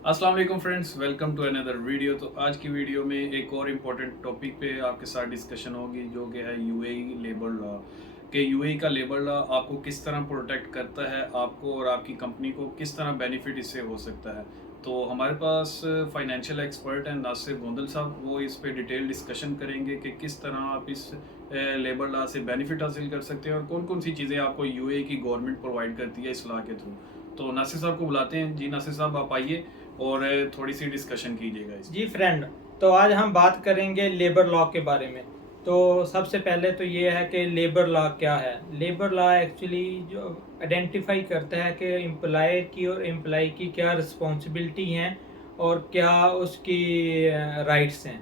अस्सलाम वालेकुम friends, welcome to another video. तो आज की वीडियो में एक और इम्पोर्टेंट टॉपिक पे आपके साथ डिस्कशन होगी जो कि है यूएई लेबर लॉ। कि यूएई का लेबर लॉ आपको किस तरह प्रोटेक्ट करता है, आपको और आपकी कंपनी को किस तरह बेनिफिट इससे हो सकता है। तो हमारे पास फाइनेंशियल एक्सपर्ट हैं नासिर गोंदल साहब, वो इस पे डिटेल डिस्कशन करेंगे कि किस तरह आप इस लेबर लॉ से बेनिफिट हासिल कर सकते हैं और कौन कौन सी चीज़ें आपको यूएई की गवर्नमेंट प्रोवाइड करती है इस लॉ के थ्रू। तो नासिर साहब को बुलाते हैं। जी नासिर साहब, आप आइए और थोड़ी सी डिस्कशन कीजिएगा इस जी फ्रेंड, तो आज हम बात करेंगे लेबर लॉ के बारे में। तो सबसे पहले तो ये है कि लेबर लॉ क्या है। लेबर लॉ एक्चुअली जो आइडेंटिफाई करता है कि एम्प्लॉयर की और एम्प्लॉय की क्या रिस्पॉन्सिबिलिटी हैं और क्या उसकी राइट्स हैं।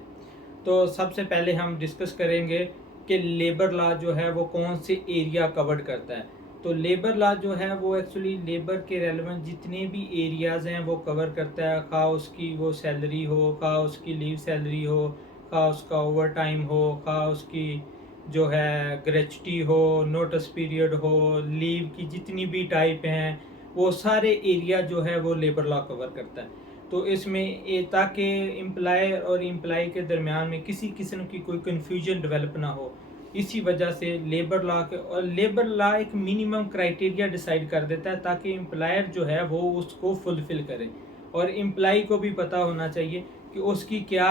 तो सबसे पहले हम डिस्कस करेंगे कि लेबर लॉ जो है वो कौन से एरिया कवर्ड करता है। तो लेबर लॉ जो है वो एक्चुअली लेबर के रेलेवेंट जितने भी एरियाज़ हैं वो कवर करता है, खा उसकी वो सैलरी हो, खा उसकी लीव सैलरी हो, खा उसका ओवर टाइम हो, खा उसकी जो है ग्रेच्युटी हो, नोटिस पीरियड हो, लीव की जितनी भी टाइप हैं, वो सारे एरिया जो है वो लेबर लॉ कवर करता है। तो इसमें ताकि एम्प्लॉयर और एम्प्लॉय के दरमियान में किसी किस्म की कोई कन्फ्यूजन डेवलप ना हो, इसी वजह से लेबर लॉ के और लेबर लॉ एक मिनिमम क्राइटेरिया डिसाइड कर देता है ताकि एम्प्लॉयर जो है वो उसको फुलफिल करे और एम्प्लॉय को भी पता होना चाहिए कि उसकी क्या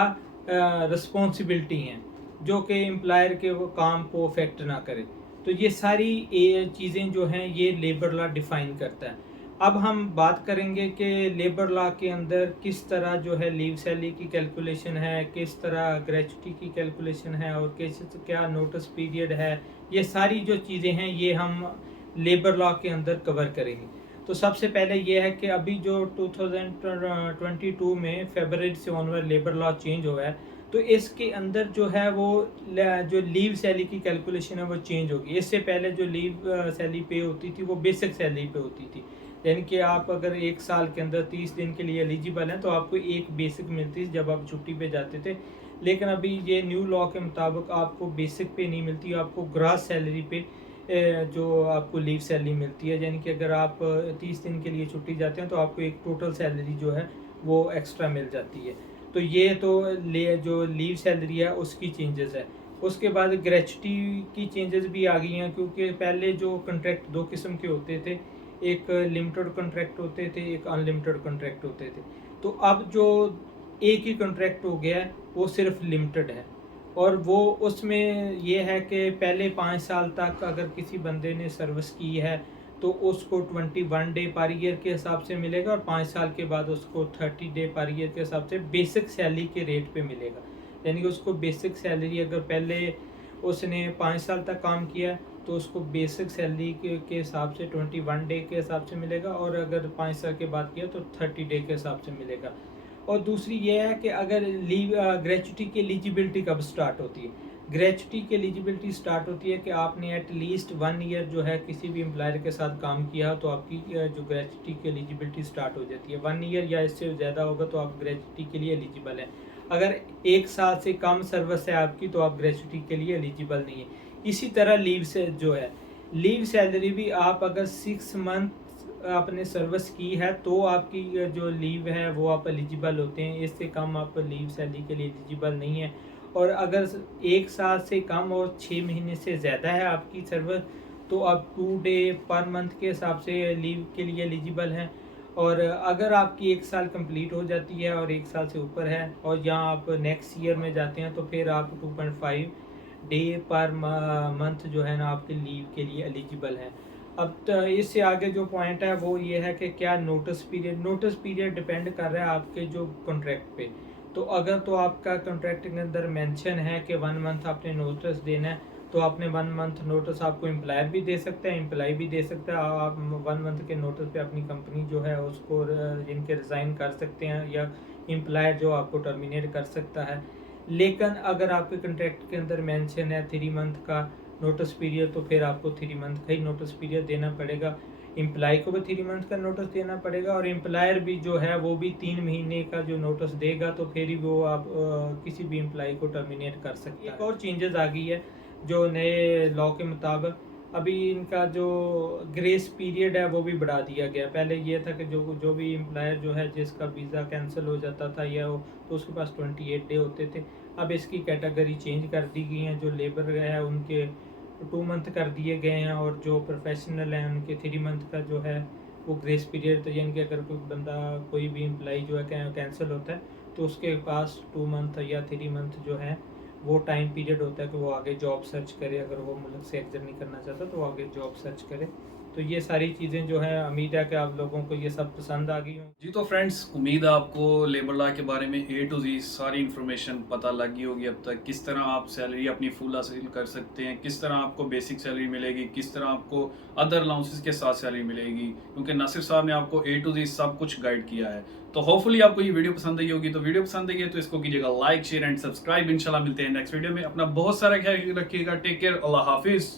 रिस्पॉन्सिबिलिटी हैं जो कि एम्प्लॉयर के वो काम को अफेक्ट ना करे। तो ये सारी चीज़ें जो हैं ये लेबर लॉ डिफ़ाइन करता है। अब हम बात करेंगे कि लेबर लॉ के अंदर किस तरह जो है लीव सैलरी की कैलकुलेशन है, किस तरह ग्रेच्युटी की कैलकुलेशन है और किस क्या नोटिस पीरियड है। ये सारी जो चीज़ें हैं ये हम लेबर लॉ के अंदर कवर करेंगे। तो सबसे पहले ये है कि अभी जो 2022 में फरवरी से ऑनवर्ड लेबर लॉ चेंज हुआ है, तो इसके अंदर जो है वो जो लीव सैलरी की कैलकुलेशन है वो चेंज होगी। इससे पहले जो लीव सैलरी पे होती थी वो बेसिक सैलरी पे होती थी, यानी कि आप अगर एक साल के अंदर 30 दिन के लिए एलिजिबल हैं तो आपको एक बेसिक मिलती है जब आप छुट्टी पे जाते थे। लेकिन अभी ये न्यू लॉ के मुताबिक आपको बेसिक पे नहीं मिलती, आपको ग्रास सैलरी पे जो आपको लीव सैलरी मिलती है। यानी कि अगर आप 30 दिन के लिए छुट्टी जाते हैं तो आपको एक टोटल सैलरी जो है वो एक्स्ट्रा मिल जाती है। तो ये तो जो लीव सैलरी है उसकी चेंजेस है। उसके बाद ग्रेच्युटी की चेंजेस भी आ गई हैं, क्योंकि पहले जो कॉन्ट्रैक्ट दो किस्म के होते थे, एक लिमिटेड कॉन्ट्रैक्ट होते थे, एक अनलिमिटेड कॉन्ट्रैक्ट होते थे। तो अब जो एक ही कॉन्ट्रैक्ट हो गया है वो सिर्फ लिमिटेड है। और वो उसमें ये है कि पहले 5 साल तक अगर किसी बंदे ने सर्विस की है तो उसको 21 डे पर ईयर के हिसाब से मिलेगा और 5 साल के बाद उसको 30 डे पर ईयर के हिसाब से बेसिक सैलरी के रेट पे मिलेगा। यानी कि उसको बेसिक सैलरी अगर पहले उसने 5 साल तक काम किया है तो उसको बेसिक सैलरी के हिसाब से 21 डे के हिसाब से मिलेगा, और अगर 5 साल के बाद किया तो 30 डे के हिसाब से मिलेगा। और दूसरी ये है कि अगर लीव ग्रेच्युटी की एलिजिबिलिटी कब स्टार्ट होती है। ग्रेच्युटी की एलिजिबिलिटी स्टार्ट होती है कि आपने एट लीस्ट 1 ईयर जो है किसी भी एम्प्लॉयर के साथ काम किया तो आपकी जो ग्रेच्युटी की एलिजिबिलिटी स्टार्ट हो जाती है। 1 ईयर या इससे ज़्यादा होगा तो आप ग्रेच्युटी के लिए एलिजिबल हैं। अगर 1 साल से कम सर्विस है आपकी तो आप ग्रेच्युटी के लिए एलिजिबल नहीं है। इसी तरह लीव से जो है, लीव सैलरी भी आप अगर 6 मंथ आपने सर्विस की है तो आपकी जो लीव है वो आप एलिजिबल होते हैं। इससे कम आप लीव सैलरी के लिए एलिजिबल नहीं है। और अगर 1 साल से कम और 6 महीने से ज़्यादा है आपकी सर्विस तो आप 2 डे पर मंथ के हिसाब से लीव के लिए एलिजिबल हैं। और अगर आपकी 1 साल कंप्लीट हो जाती है और 1 साल से ऊपर है और यहाँ आप नेक्स्ट ईयर में जाते हैं तो फिर आप 2.5 डे पर मंथ जो है ना आपके लीव के लिए एलिजिबल है। अब तो इससे आगे जो पॉइंट है वो ये है कि क्या नोटिस पीरियड डिपेंड कर रहा है आपके जो कॉन्ट्रैक्ट पे। तो अगर तो आपका कॉन्ट्रैक्ट के अंदर मेंशन है कि 1 मंथ आपने नोटिस देना है तो आपने 1 मंथ नोटिस आपको एम्प्लॉयर भी दे सकता है, एम्प्लॉय भी दे सकता है। आप 1 मंथ के नोटिस पे अपनी कंपनी जो है उसको जिनके रिज़ाइन कर सकते हैं या एम्प्लॉयर जो आपको टर्मिनेट कर सकता है। लेकिन अगर आपके कॉन्ट्रैक्ट के अंदर मेंशन है 3 मंथ का नोटिस पीरियड तो फिर आपको 3 मंथ का ही नोटिस पीरियड देना पड़ेगा। एम्प्लॉय को भी 3 मंथ का नोटिस देना पड़ेगा और एम्प्लॉयर भी जो है वो भी 3 महीने का जो नोटिस देगा तो फिर ही वो आप किसी भी एम्प्लॉय को टर्मिनेट कर सकता है। एक और चेंजेस आ गई है जो नए लॉ के मुताबिक अभी इनका जो ग्रेस पीरियड है वो भी बढ़ा दिया गया। पहले ये था कि जो जो भी एम्प्लॉयर जो है जिसका वीज़ा कैंसिल हो जाता था या तो उसके पास 28 डे होते थे। अब इसकी कैटेगरी चेंज कर दी गई हैं। जो लेबर है उनके 2 मंथ कर दिए गए हैं और जो प्रोफेशनल हैं उनके 3 मंथ का जो है वो ग्रेस पीरियड। तो यानी कि अगर कोई बंदा कोई भी एम्प्लॉई जो है कैंसिल होता है तो उसके पास 2 मंथ या 3 मंथ जो है वो टाइम पीरियड होता है कि वो आगे जॉब सर्च करे। अगर वो मुल्क से एग्जिट नहीं करना चाहता तो वो आगे जॉब सर्च करे। तो ये सारी चीज़ें जो है उम्मीद है कि आप लोगों को ये सब पसंद आ गई हों। जी तो फ्रेंड्स, उम्मीद है आपको लेबर लॉ के बारे में A to Z सारी इन्फॉर्मेशन पता लग गई होगी अब तक। किस तरह आप सैलरी अपनी फुल हासिल कर सकते हैं, किस तरह आपको बेसिक सैलरी मिलेगी, किस तरह आपको अदर अलाउंसेस के साथ सैलरी मिलेगी, क्योंकि नासिर साहब ने आपको A to Z सब कुछ गाइड किया है। तो होपफुली आपको ये वीडियो पसंद आई होगी। तो वीडियो पसंद आई है तो इसको कीजिएगा लाइक, शेयर एंड सब्सक्राइब। इंशाल्लाह मिलते हैं नेक्स्ट वीडियो में। अपना बहुत सारा ख्याल रखिएगा। टेक केयर, अल्लाह हाफिज़।